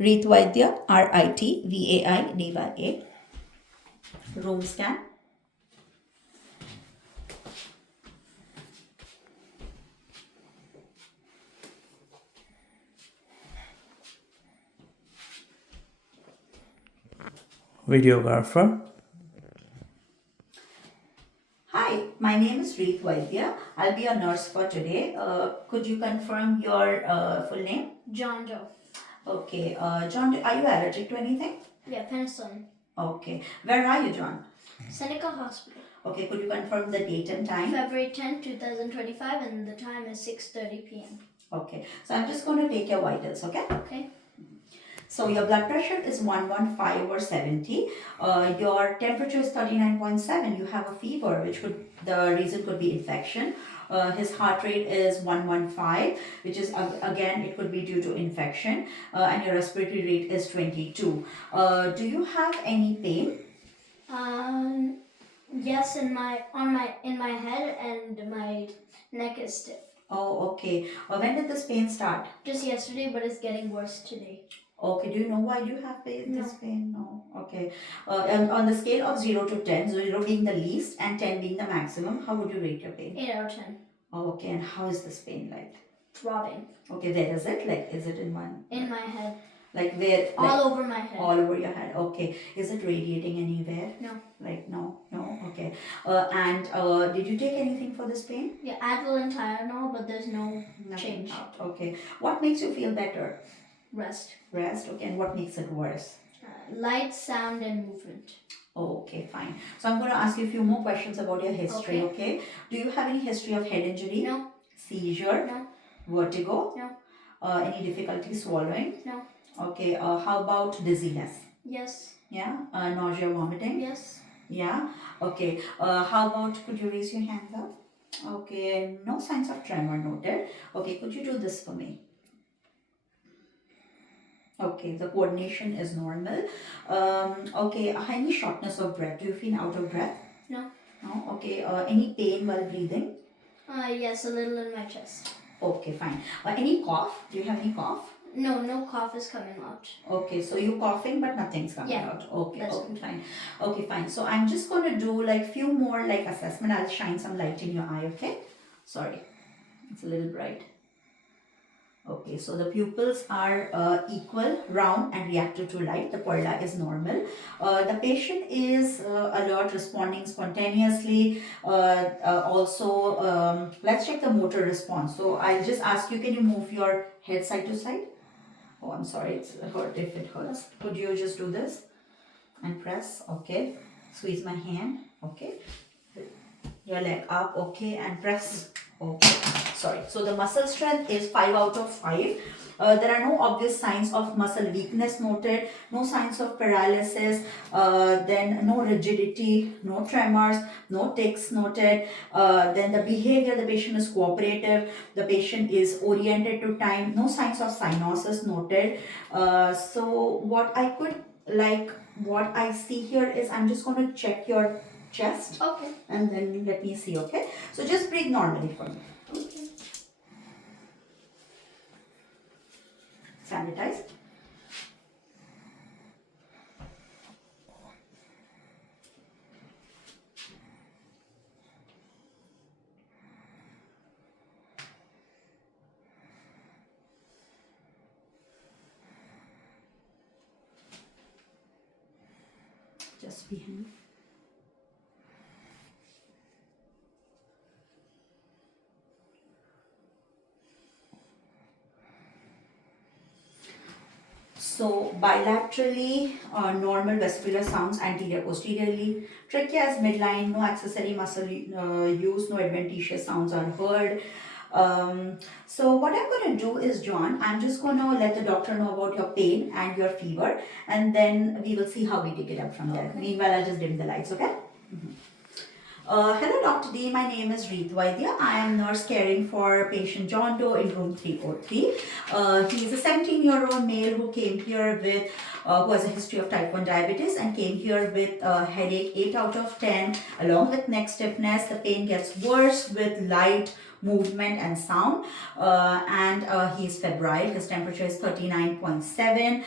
Ritvaidya, Ritvaidya. Room scan. Videographer. Hi, my name is Ritvaidya. I'll be a nurse for today. Could you confirm your full name? John Doe. Okay, John, are you allergic to anything? Yeah, penicillin. Okay, where are you, John? Seneca Hospital. Okay, could you confirm the date and time? February 10, 2025, and the time is 6:30 p.m. Okay, so I'm just going to take your vitals, okay? Okay. So your blood pressure is 115 over 70. Your temperature is 39.7. You have a fever, which could, the reason could be infection. His heart rate is 115, which is again, it could be due to infection. And your respiratory rate is 22. Do you have any pain? Yes, in my head, and my neck is stiff. Oh, okay. When did this pain start? Just yesterday, but it's getting worse today. Okay, do you know why you have pain, No. this pain? No. Okay. And on the scale of 0 to 10, 0 being the least and 10 being the maximum, how would you rate your pain? 8 out of 10. Okay, and how is this pain like? Throbbing. Okay, where is it? Like, is it in one? In my head. Like where? Like, all over my head. All over your head. Okay. Is it radiating anywhere? No. Like, no. Okay. And did you take anything for this pain? Yeah, Advil and Tylenol, but there's no Nothing change. out. Okay. What makes you feel better? Rest. Rest. Okay. And what makes it worse? Light, sound, and movement. Okay, fine. So I'm going to ask you a few more questions about your history, okay? Do you have any history of head injury? No. Seizure? No. Vertigo? No. Any difficulty swallowing? No. Okay, how about dizziness? Yes. Yeah? Nausea, vomiting? Yes. Yeah? Okay, how about, could you raise your hands up? Okay, no signs of tremor noted. Okay, could you do this for me? Okay, the coordination is normal. Okay, any shortness of breath? Do you feel out of breath? No. No? Okay, any pain while breathing? Yes, a little in my chest. Okay, fine. Any cough? Do you have any cough? No cough is coming out. Okay, so you coughing but nothing's coming out. Okay, that's okay, good. fine. Okay, fine. So I'm just going to do like few more like assessment. I'll shine some light in your eye, okay? Sorry, it's a little bright. Okay, so the pupils are equal, round and reactive to light. The purla is normal. The patient is alert, responding spontaneously. Also, let's check the motor response. So I'll just ask you, can you move your head side to side? Oh, I'm sorry, it's hurt if it hurts. Could you just do this and press? Okay. Squeeze my hand. Okay. Your leg up. Okay. And press. Okay. Sorry. So the muscle strength is 5 out of 5. There are no obvious signs of muscle weakness noted, no signs of paralysis, then no rigidity, no tremors, no tics noted. Then the behavior, the patient is cooperative, the patient is oriented to time, no signs of cyanosis noted. So what I see here is I'm just going to check your chest. Okay. And then let me see, okay? So just breathe normally for me. Okay. Sanitize. Just behind. So bilaterally, normal vestibular sounds anterior posteriorly. Trachea is midline, no accessory muscle use, no adventitious sounds are heard. So what I'm going to do is, John, I'm just going to let the doctor know about your pain and your fever, and then we will see how we take it up from there. Okay. Meanwhile, I'll just dim the lights, okay? Hello, Dr. D. My name is Ritvaidya. I am nurse caring for patient John Doe in room 303. He is a 17-year-old male who came here with, who has a history of type 1 diabetes and came here with headache 8 out of 10 along with neck stiffness. The pain gets worse with light movement and sound, and he is febrile. His temperature is 39.7.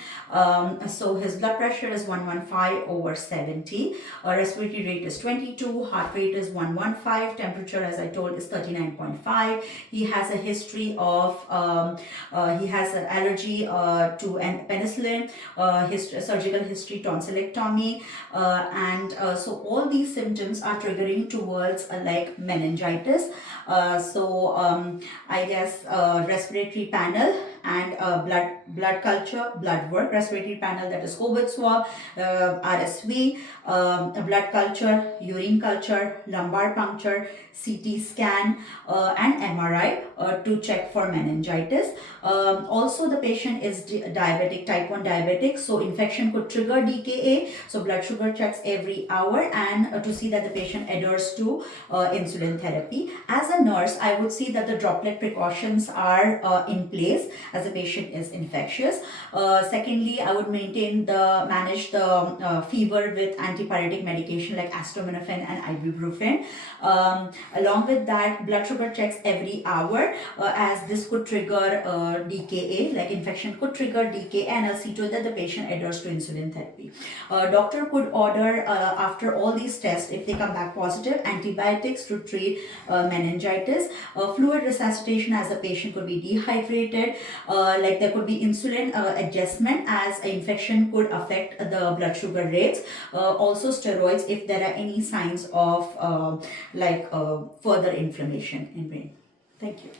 So his blood pressure is 115/70. Respiratory rate is 22. Heart rate is 115. Temperature, as I told, is 39.5. He has a history of he has an allergy to penicillin, surgical history, tonsillectomy, and so all these symptoms are triggering towards like meningitis. I guess respiratory panel and blood culture, blood work, respiratory panel, that is COVID swab, RSV, blood culture, urine culture, lumbar puncture, CT scan, and MRI to check for meningitis. Also, the patient is diabetic, type 1 diabetic, so infection could trigger DKA. So blood sugar checks every hour, and to see that the patient adheres to insulin therapy. As a nurse, I would see that the droplet precautions are in place as the patient is infectious. Secondly, I would manage the fever with antipyretic medication like acetaminophen and ibuprofen. Along with that, blood sugar checks every hour, as this could trigger DKA, like infection could trigger DKA, and I'll see to it that the patient adheres to insulin therapy. Doctor could order, after all these tests, if they come back positive, antibiotics to treat meningitis, fluid resuscitation as the patient could be dehydrated, like there could be insulin adjustment as infection could affect the blood sugar rates, also steroids if there are any signs of further inflammation in brain. Thank you.